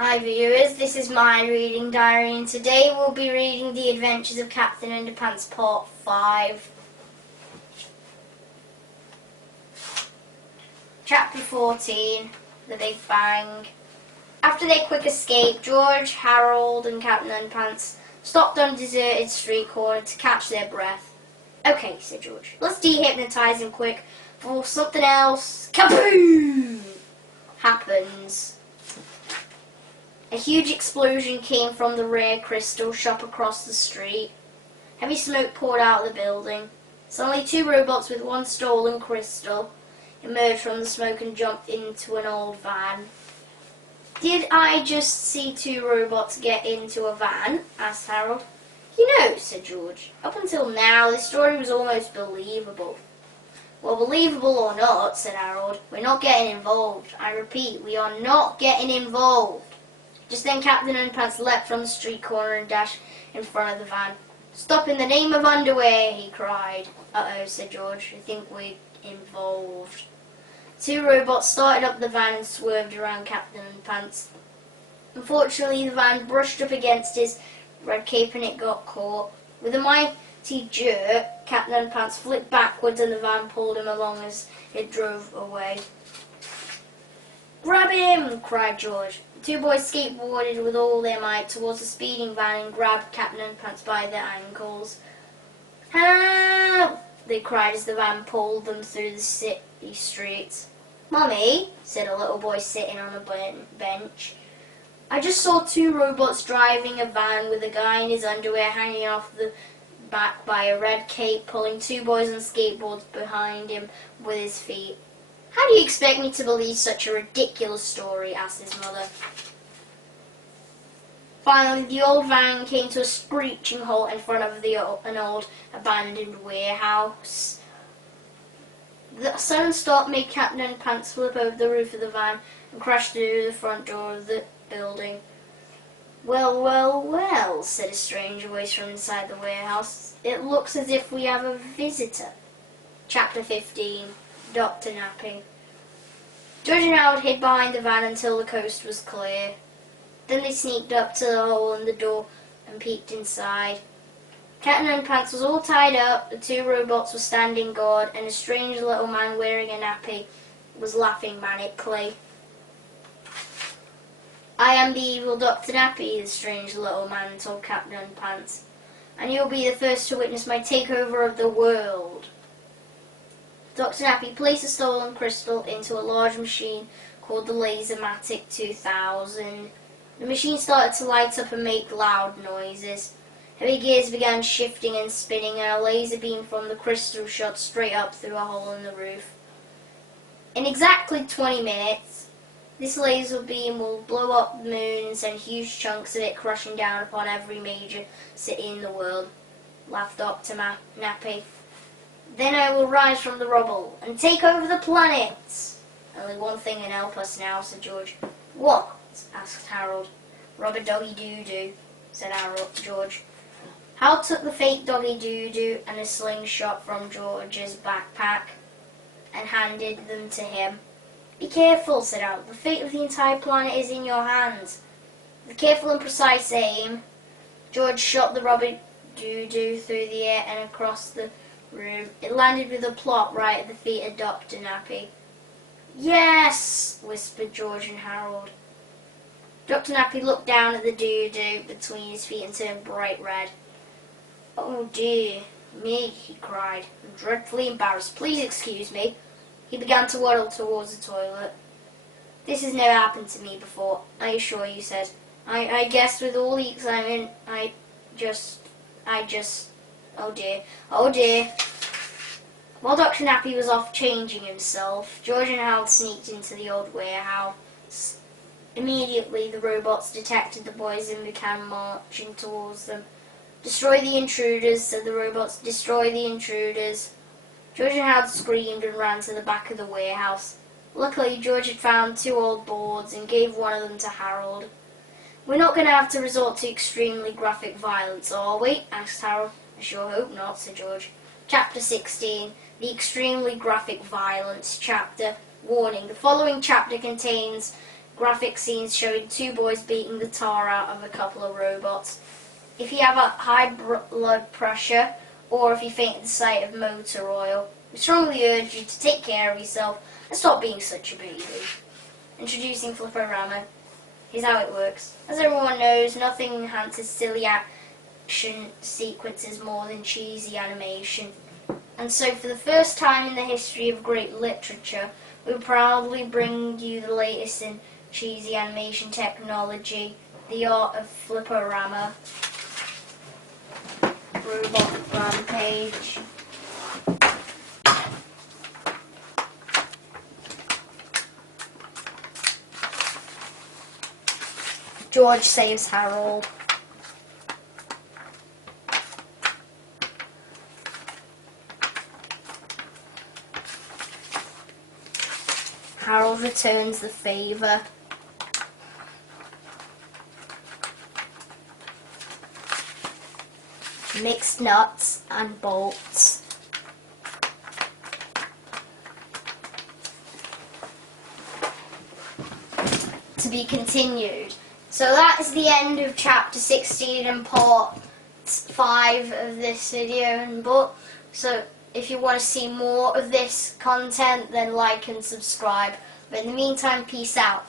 Hi viewers, this is my reading diary and today we'll be reading The Adventures of Captain Underpants Part 5. Chapter 14, The Big Bang. After their quick escape, George, Harold and Captain Underpants stopped on a deserted street corner to catch their breath. Okay, said George, let's dehypnotize him quick before something else, kaboom, happens. A huge explosion came from the rare crystal shop across the street. Heavy smoke poured out of the building. Suddenly 2 robots with 1 stolen crystal emerged from the smoke and jumped into an old van. Did I just see 2 robots get into a van? Asked Harold. You know, said George, up until now this story was almost believable. Well, believable or not, said Harold, we're not getting involved. I repeat, we are not getting involved. Just then Captain Underpants leapt from the street corner and dashed in front of the van. Stop in the name of underwear, he cried. Uh-oh, said George. I think we're involved. 2 robots started up the van and swerved around Captain Underpants. Unfortunately, the van brushed up against his red cape and it got caught. With a mighty jerk, Captain Underpants flipped backwards and the van pulled him along as it drove away. Grab him! Cried George. The 2 boys skateboarded with all their might towards the speeding van and grabbed Captain Underpants by their ankles. Help! They cried as the van pulled them through the city streets. Mummy, said a little boy sitting on a bench, I just saw 2 robots driving a van with a guy in his underwear hanging off the back by a red cape, pulling 2 boys on skateboards behind him with his feet. How do you expect me to believe such a ridiculous story? Asked his mother. Finally, the old van came to a screeching halt in front of an old abandoned warehouse. The sudden stop made Captain Underpants flip over the roof of the van and crash through the front door of the building. Well, well, well, said a strange voice from inside the warehouse. It looks as if we have a visitor. Chapter 15. Dr. Nappy. George and Howard hid behind the van until the coast was clear. Then they sneaked up to the hole in the door and peeked inside. Captain Underpants was all tied up, the 2 robots were standing guard, and a strange little man wearing a nappy was laughing manically. I am the evil Dr. Nappy, the strange little man told Captain Underpants, and you'll be the first to witness my takeover of the world. Dr. Nappy placed a stolen crystal into a large machine called the Lasermatic 2000. The machine started to light up and make loud noises. Heavy gears began shifting and spinning, and a laser beam from the crystal shot straight up through a hole in the roof. In exactly 20 minutes, this laser beam will blow up the moon and send huge chunks of it crushing down upon every major city in the world, laughed Dr. Nappy. Then I will rise from the rubble and take over the planet. Only one thing can help us now, said George. What? Asked Harold. Rubber doggy doo-doo, said George. Hal took the fake doggy doo-doo and a slingshot from George's backpack and handed them to him. Be careful, said Hal. The fate of the entire planet is in your hands. With careful and precise aim, George shot the rubber doo-doo through the air and across the room. It landed with a plop right at the feet of Dr. Nappy. Yes, whispered George and Harold. Dr. Nappy looked down at the doo-doo between his feet and turned bright red. Oh dear me, he cried. I'm dreadfully embarrassed. Please excuse me. He began to waddle towards the toilet. This has never happened to me before, I assure you, said. I guess with all the excitement, I just, oh dear. While Dr. Nappy was off changing himself, George and Hal sneaked into the old warehouse. Immediately, the robots detected the boys and began marching towards them. Destroy the intruders, said the robots. Destroy the intruders. George and Hal screamed and ran to the back of the warehouse. Luckily, George had found 2 old boards and gave one of them to Harold. We're not going to have to resort to extremely graphic violence, are we? Asked Harold. I sure hope not, said George. Chapter 16. The Extremely Graphic Violence Chapter. Warning, the following chapter contains graphic scenes showing two boys beating the tar out of a couple of robots. If you have a high blood pressure, or if you faint at the sight of motor oil, we strongly urge you to take care of yourself and stop being such a baby. Introducing Flipperama. Here's how it works. As everyone knows, nothing enhances silly action sequences more than cheesy animation. And so for the first time in the history of great literature, we proudly bring you the latest in cheesy animation technology, the art of Flipperama. Robot Rampage. George saves Harold. Harold returns the favour. Mixed nuts and bolts. To be continued. So that is the end of chapter 16 and part 5 of this video and book. So if you want to see more of this content, then like and subscribe. But in the meantime, peace out.